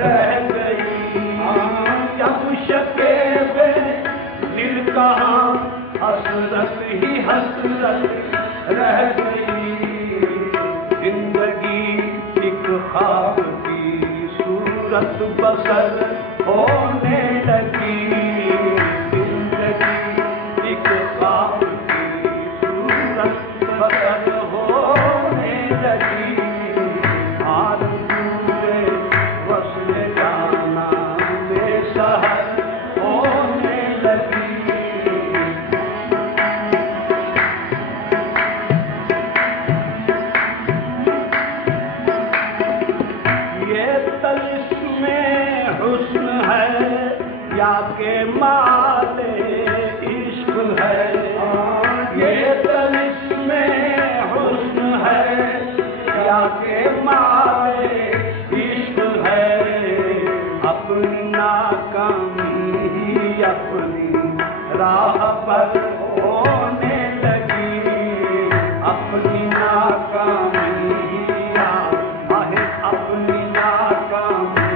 रह गई। जब शकेबे दिल कहाँ हसरत ही हसरत रह गई। जिंदगी एक ख्वाब की सूरत बसर होने लगी। जिंदगी एक ख्वाब की सूरत बसर होने लगी। आरज़ू से वस्ल जाना बेसहर होने लगी। या के माले इश्क है, ये तलिस्मे हुस्न है। या के माले इश्क है। अपनी नाकामी ही अपनी राह पर होने लगी। अपनी नाकामी आहे अपनी नाकामी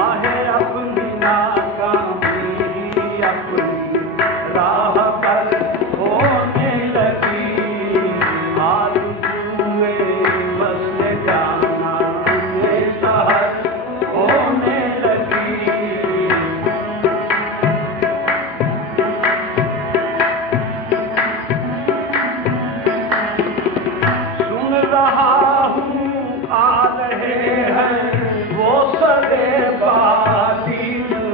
आहे अपनी अपनी राह पर होने लगी। आरज़ू में वस्ल जाना बेसहर होने लगी। सुन रहा हूँ आ रहे हैं वो सदे बाती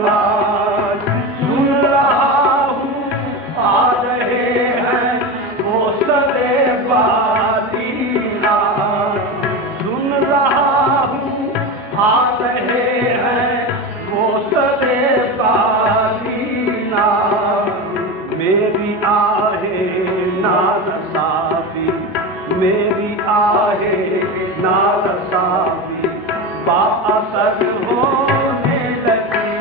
आज। सुन रहा हूँ आ रहे हैं वो सदे बाती आज। सुन रहा हूँ आ रहे हैं वो सदे बाती आज। मेरी आहे नारसाबी मेरी आहे नारसाबी बाअसर होने लगी।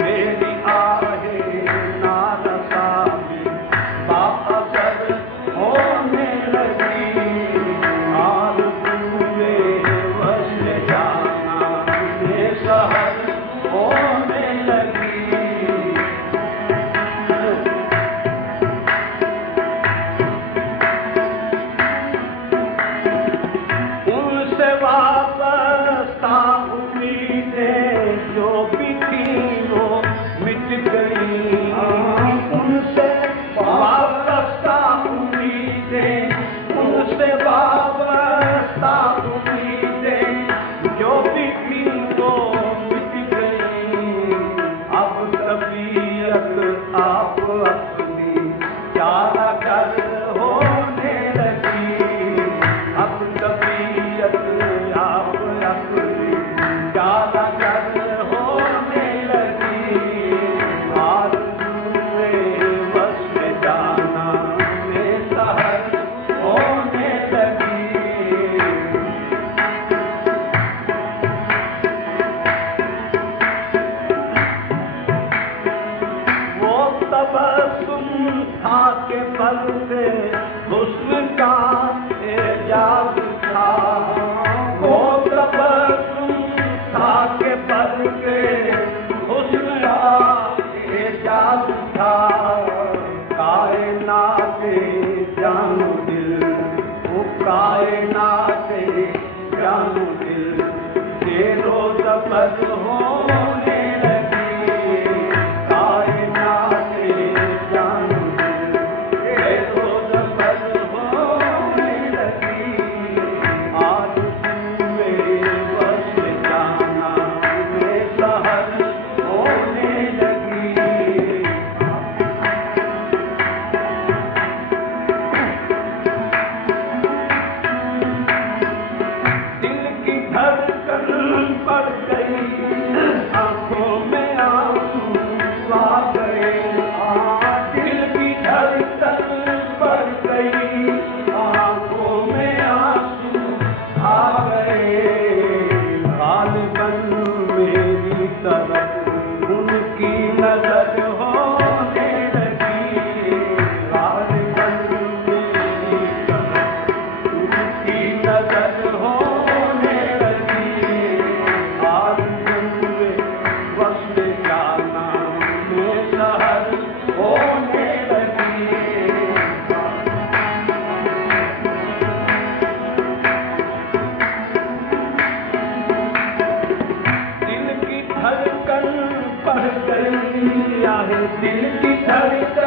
मेरी आहे नारसाबी बाअसर होने लगी। आरज़ू में वस्ल जाना बेसहर होने लगी। उनसे वाबस्ता उम्मीदें जो भी थी वो मिट गई। उनसे वाबस्ता उम्मीदें उनसे वाबस्ता उम्मीदें जो भी थी वो मिट गई। अब तबीयत आप अपनी क्या कर होने लगी। अब तबीयत आप अपनी क्या कर होने लगी। आरज़ू में वस्ल जाना बेसहर होने लगी। वो तबस्सुम था के पल से हुस्न का एजाज था। वो तबस्सुम था के पल से हुस्न का एजाज था। कायनात जानो दिल वो कायनात जानो दिल के रोज़ बद होने लगी। कायनात जानो दिल के रोज़ बद होने लगी। आरज़ू में वस्ल जाना बेसहर होने लगी। दिल की धड़कन बढ़ गई। दिल की धड़कन